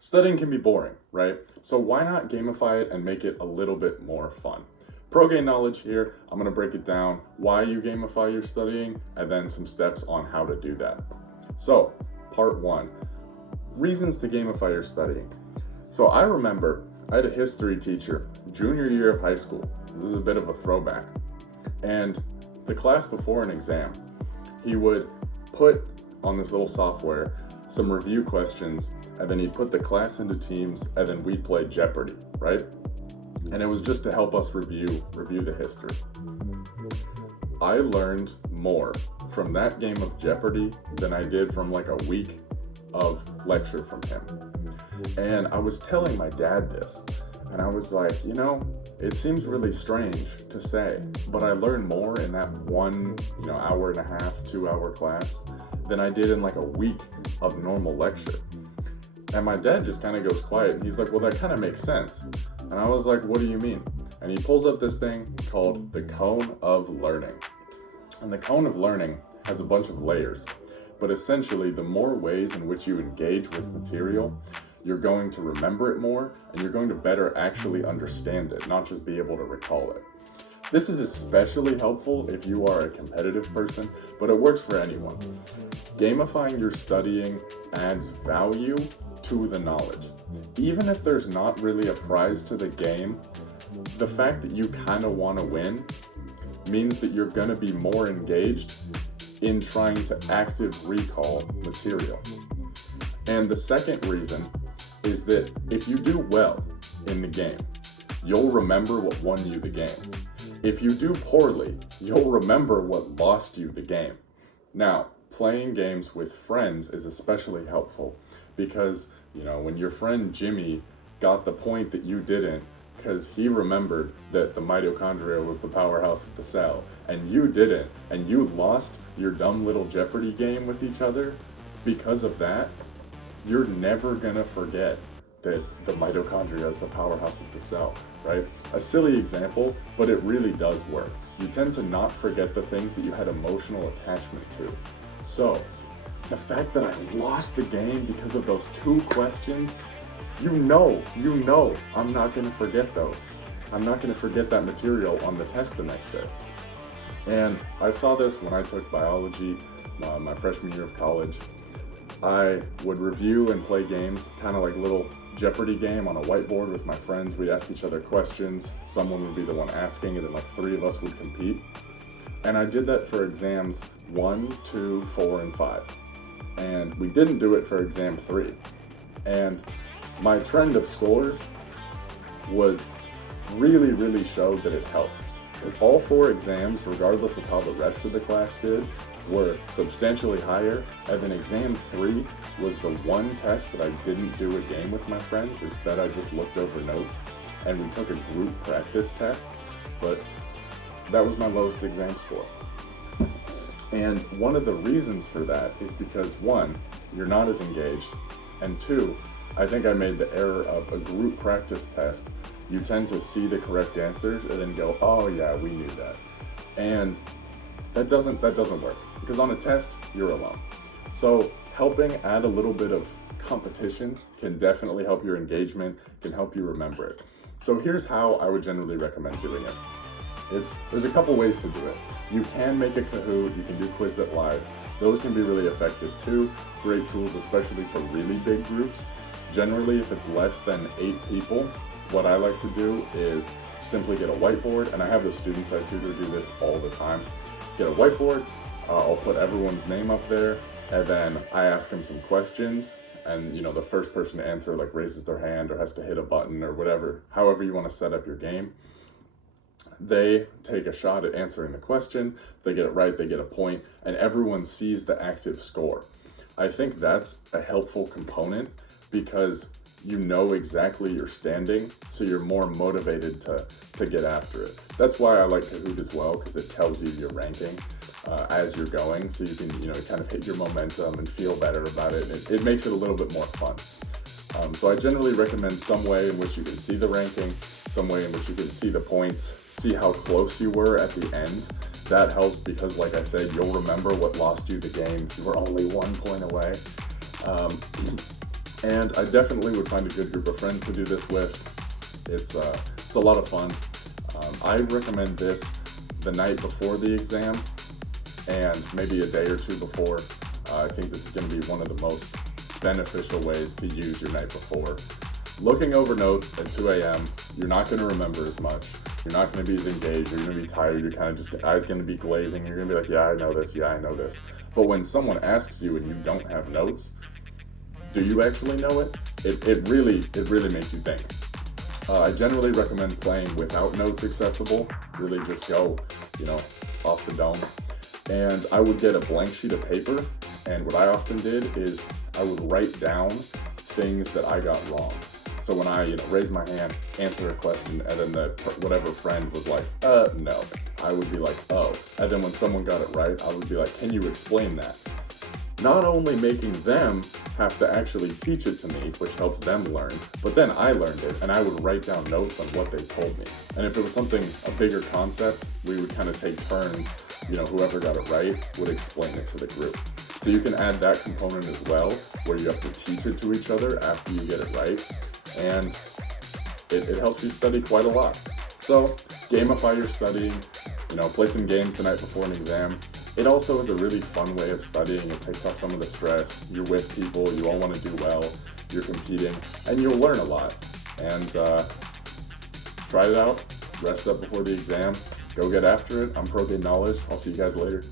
Studying can be boring, right? So why not gamify it and make it a little bit more fun? Pro game knowledge here, I'm gonna break it down, why you gamify your studying, and then some steps on how to do that. So, part one, reasons to gamify your studying. So I remember I had a history teacher, junior year of high school. This is a bit of a throwback. And the class before an exam, he would put on this little software some review questions, and then he'd put the class into teams, and then we'd play Jeopardy, right? And it was just to help us review the history. I learned more from that game of Jeopardy than I did from like a week of lecture from him. And I was telling my dad this, and I was like, it seems really strange to say, but I learned more in that one, hour and a half, 2-hour class than I did in like a week of normal lecture. And my dad just kind of goes quiet, and he's like, well, that kind of makes sense. And I was like, what do you mean? And he pulls up this thing called the cone of learning. And the cone of learning has a bunch of layers, but essentially the more ways in which you engage with material, you're going to remember it more, and you're going to better actually understand it, not just be able to recall it. This is especially helpful if you are a competitive person, but it works for anyone. Gamifying your studying adds value to the knowledge. Even if there's not really a prize to the game, the fact that you kind of want to win means that you're going to be more engaged in trying to active recall material. And the second reason is that if you do well in the game, you'll remember what won you the game. If you do poorly, you'll remember what lost you the game. Now, playing games with friends is especially helpful because, when your friend Jimmy got the point that you didn't, because he remembered that the mitochondria was the powerhouse of the cell, and you didn't, and you lost your dumb little Jeopardy game with each other, because of that, you're never gonna forget that the mitochondria is the powerhouse of the cell, right? A silly example, but it really does work. You tend to not forget the things that you had emotional attachment to. So, the fact that I lost the game because of those 2 questions, you know, I'm not gonna forget those. I'm not gonna forget that material on the test the next day. And I saw this when I took biology my freshman year of college. I would review and play games, kind of like a little Jeopardy game on a whiteboard with my friends. We'd ask each other questions. Someone would be the one asking, and then like 3 of us would compete. And I did that for exams 1, 2, 4, and 5. And we didn't do it for exam 3. And my trend of scores was really showed that it helped. All 4 exams, regardless of how the rest of the class did, were substantially higher, and then exam 3 was the one test that I didn't do a game with my friends. Instead, I just looked over notes, and we took a group practice test, but that was my lowest exam score. And one of the reasons for that is because 1, you're not as engaged, and 2, I think I made the error of a group practice test. You tend to see the correct answers and then go, oh yeah, we knew that. And that doesn't work, because on a test, you're alone. So helping add a little bit of competition can definitely help your engagement, can help you remember it. So here's how I would generally recommend doing it. There's a couple ways to do it. You can make a Kahoot, you can do Quizlet Live. Those can be really effective too. Great tools, especially for really big groups. Generally, if it's less than 8 people, what I like to do is simply get a whiteboard, and I have the students I tutor do this all the time. Get a whiteboard, I'll put everyone's name up there, and then I ask them some questions, and the first person to answer like raises their hand or has to hit a button or whatever, however you want to set up your game. They take a shot at answering the question. If they get it right, they get a point, and everyone sees the active score. I think that's a helpful component because you know exactly your standing, so you're more motivated to get after it. That's why I like Kahoot as well, because it tells you your ranking as you're going, so you can kind of hit your momentum and feel better about it. It makes it a little bit more fun. So I generally recommend some way in which you can see the ranking, some way in which you can see the points, see how close you were at the end. That helps because, like I said, you'll remember what lost you the game if you were only 1 point away. And I definitely would find a good group of friends to do this with. It's a lot of fun. I recommend this the night before the exam and maybe a day or two before. I think this is going to be one of the most beneficial ways to use your night before. Looking over notes at 2 a.m., you're not going to remember as much. You're not going to be as engaged. You're going to be tired. You're kind of just, eyes going to be glazing. You're going to be like, yeah, I know this. Yeah, I know this. But when someone asks you and you don't have notes, do you actually know it? It really makes you think. I generally recommend playing without notes accessible. Really just go, off the dome. And I would get a blank sheet of paper, and what I often did is I would write down things that I got wrong. So when I raise my hand, answer a question, and then whatever friend was like, no, I would be like, oh. And then when someone got it right, I would be like, can you explain that? Not only making them have to actually teach it to me, which helps them learn, but then I learned it, and I would write down notes on what they told me. And if it was something, a bigger concept, we would kind of take turns, whoever got it right would explain it to the group. So you can add that component as well, where you have to teach it to each other after you get it right, and it helps you study quite a lot. So gamify your studying, play some games the night before an exam. It also is a really fun way of studying. It takes off some of the stress. You're with people, you all want to do well, you're competing, and you'll learn a lot. And try it out, rest up before the exam, go get after it. I'm Pro Game Knowledge. I'll see you guys later.